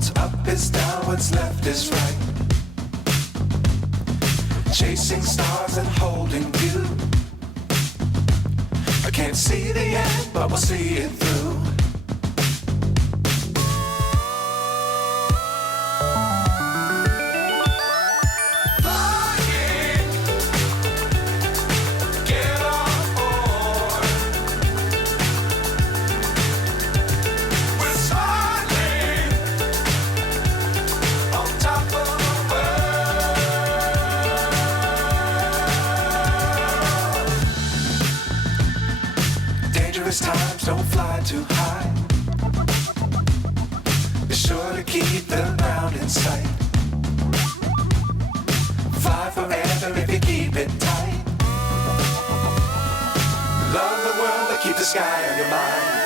What's up is down, what's left is right. Chasing stars and holding you. I can't see the end, but we'll see it through. Times don't fly too high. Be sure to keep the ground in sight. Fly forever if you keep it tight. Love the world, but keep the sky on your mind.